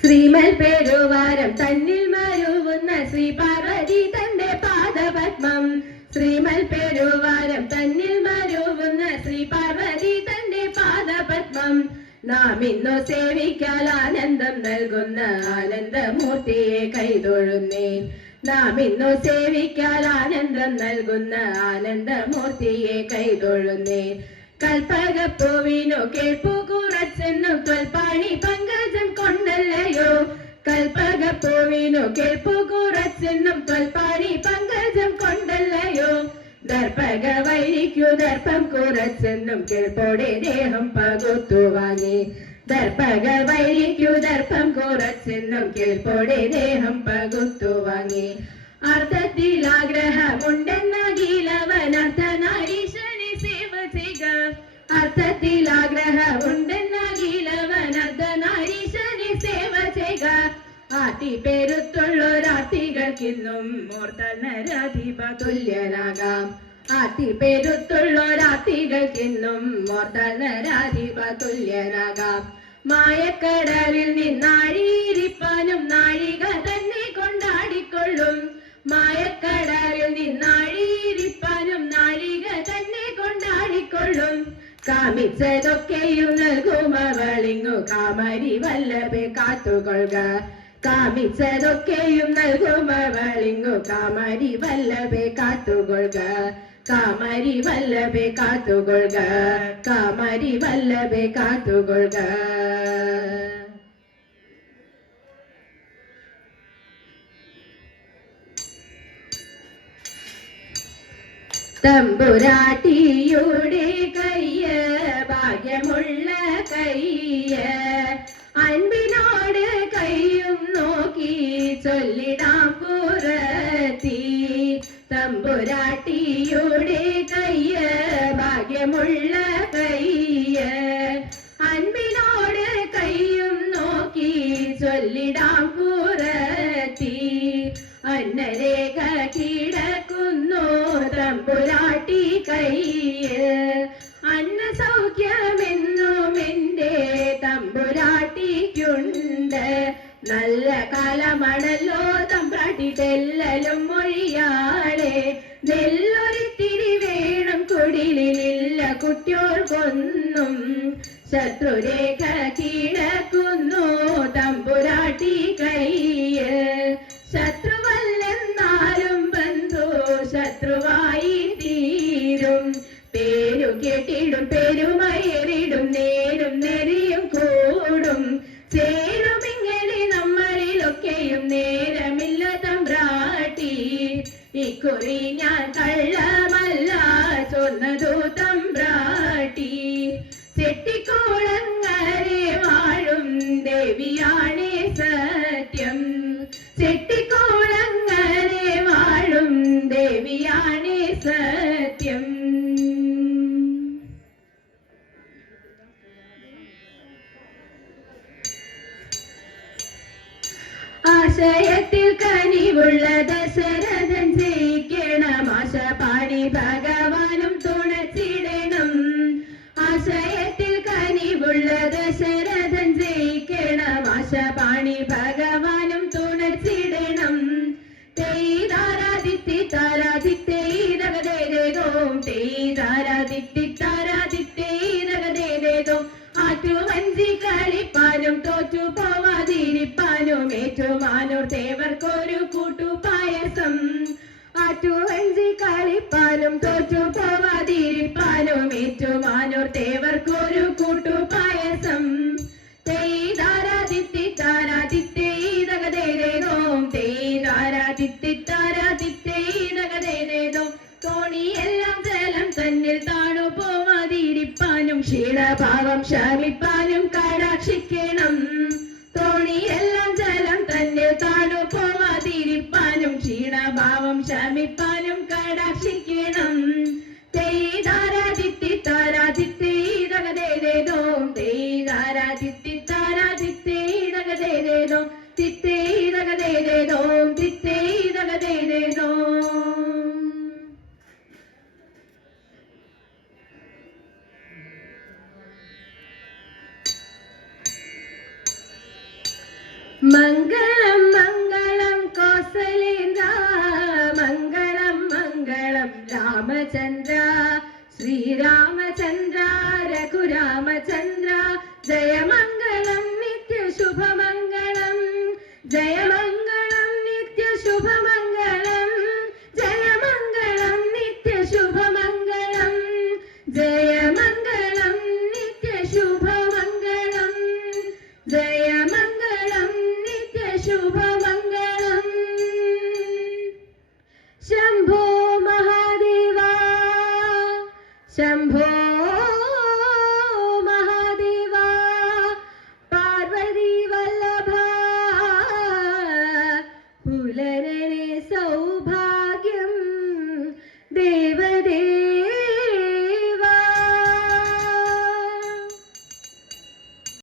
ശ്രീമൽ പെരുവാരം തന്നിൽ മരുവുന്ന ശ്രീ പാർവതി തന്റെ പാദപത്മം. ശ്രീമൽ പെരുവാരം തന്നിൽ മരുവുന്ന ശ്രീ പാർവതി തന്റെ പാദപത്മം. നാം ഇന്നു സേവിക്കാൽ ആനന്ദം നൽകുന്ന ആനന്ദമൂർത്തിയെ കൈതൊഴുന്നേ. നാം ഇന്നു സേവിക്കാൽ ആനന്ദം നൽകുന്ന ആനന്ദമൂർത്തിയെ കൈതൊഴുന്നേ. കൽപ്പകപ്പൂവിനു കേൾപ്പു കുറച്ചെന്നും ത്വൽപാണി പങ്കജം കൊണ്ടല്ലയോ. കൽപ്പകപ്പൂവിനു കേൾപ്പു കുറച്ചെന്നും ത്വൽപാണി പങ്കജം കൊണ്ടല്ലയോ. ദർപ്പക വൈരിക്കു ദർപ്പം കുറച്ചെന്നും കേൾപ്പോടെ ദേഹം പകുത്തു വാങ്ങി. ദർപ്പക വൈരിക്കു ദർപ്പം കുറച്ചെന്നും കേൾപ്പോടെ ദേഹം പകുത്തു വാങ്ങി. അർത്ഥത്തിൽ ആഗ്രഹമുണ്ടെന്നകിലവൻ അർദ്ധനാരീശനെ സേവ ചെയ്യുക. അർത്ഥത്തിൽ ആഗ്രഹമുണ്ടെന്നകിലവൻ അർദ്ധനാരീശനെ സേവ ചെയ്യുക. ആർത്തി പെരുത്തുള്ളൊരാർത്തികൾക്കിന്നും മോർത്തൽ നരാധിപ തുല്യനാകാം. ആർത്തി പെരുത്തുള്ളൊരാർത്തികൾക്കിന്നും മോർത്തൽ നരാധിപ തുല്യനാകാം. മായക്കടലിൽ നിന്നാഴിയിരിപ്പാനും നാഴിക തന്നെ കൊണ്ടാടിക്കൊള്ളും. മായക്കടലിൽ നിന്നാഴിയിരിപ്പാനും നാഴിക തന്നെ കൊണ്ടാടിക്കൊള്ളും. കാമിച്ചതൊക്കെയും നൽകും അവളിങ്ങു കാമരി വല്ലഭെ കാത്തുകൊള്ളുക. കാമിച്ചതൊക്കെയും നൽകും അവളിങ്ങു കാമരി വല്ലഭെ കാത്തുകൊള്ളുക. കാമരി വല്ലഭെ കാത്തുകൊള്ളുക. കാമരി വല്ലഭെ കാത്തുകൊള്ളുക. തമ്പുരാട്ടിയുടെ കയ്യ ഭാഗ്യമുള്ള കയ്യ അൻപിനോട് കയ്യും നോക്കി ചൊല്ലിടാം പുറത്തി. തമ്പുരാട്ടിയുടെ കയ്യ ഭാഗ്യമുള്ള കയ്യ അൻപിനോട് കയ്യും നോക്കി ചൊല്ലിടാം പുറത്തി. അന്നരേഖ കിടക്കുന്നു തമ്പുരാട്ടി കയ്യിൽ. അന്ന സൗഖ്യമെന്നും എൻ്റെ തമ്പുരാട്ടിക്കുണ്ട്. നല്ല കാലമാണല്ലോ തമ്പ്രാട്ടി തെല്ലലും മൊഴിയാളെ. നെല്ലൊരിത്തിരി വേണം കുടിലില്ല കുട്ടിയോർക്കൊന്നും. ശത്രുരേഖ കിടക്കുന്നു തമ്പുരാട്ടി കയ്യിൽ. ശത്രുവല്ലെന്നാലും ബന്ധു ശത്രുവായി തീരും. പേരു കേട്ടിടും പെരുമയേറിടും നേരും നെറിയും കൂടും. ചേരുമിങ്ങനെ നമ്മളിലൊക്കെയും നേരമില്ല തമ്പ്രാട്ടി. ഇക്കുറി ഞാൻ കള്ളമല്ല ചൊന്നതു തമ്പ്രാട്ടി. ചെട്ടിക്കോളങ്ങരെ വാഴും ദേവിയാണേ സത്യം. ചെട്ടിക്കോളങ്ങരെ വാഴും ദേവിയാണേ സത്യം. ആശയത്തിൽ കനിവുള്ള ദശരഥൻ ജയിക്കണം. ആശ പാടി ഭഗവാനും തുണച്ചിടണം. ആശയത്തിൽ കനിവുള്ള ദശരഥൻ ജയിക്കണം. ആശ പാടി ഭഗവാനും തുണച്ചിടണം. തെയ്താരാദിത്തി താരാദിത്തേതകതേതോം. തെയ്താരാദിത്തി താരാദിത്തേതകതേതോം. ആറ്റുവഞ്ചി കളിപ്പാനും തോറ്റു പോവാതിരിപ്പാനും ഏറ്റുമാനൂർ തേവർക്കൊരു കൂട്ടുപായസം. ആറ്റുവഞ്ചി കളിപ്പാനും തോറ്റു പോവാതിരിപ്പാനും ഏറ്റുമാനൂർ തേവർക്കൊരു കൂട്ടുപായസം. തെയ്താരാദിത്തി താരാദിത്തേതകതേതോം. തെയ്താരാദിത്തി താരാദിത്തേതകതേതോം. തോണിയെല്ലാം ജലം തന്നിൽ താണു പോവാതിരിപ്പാനും ക്ഷീണഭാവം ശമിപ്പാനും കടാക്ഷിക്കണം. തോണിയെല്ലാം ജലം തന്നിൽ താണു പോവാതിരിപ്പാനും ക്ഷീണഭാവം ശമിപ്പാനും കടാക്ഷിക്കണം. തെയ്താരാദിത്തി താരാദിത്തേതകതേതോം. തെയ്താരാദിത്തി താരാദിത്തേതകതേതോം. തിത്തേതകതേതോം. തിത്തേതകതേതോം. മംഗളം മംഗളം കൗസലേന്ദ്ര മംഗളം മംഗളം രാമചന്ദ്ര ശ്രീരാമചന്ദ്ര രഘുരാമചന്ദ്ര ജയമംഗളം നിത്യശുഭമംഗളം ജയമംഗളം നിത്യശുഭമംഗളം ജയമംഗളം നിത്യശുഭമംഗളം ജയമംഗളം നിത്യശുഭമംഗളം ജയമംഗളം നിത്യശുഭമംഗളം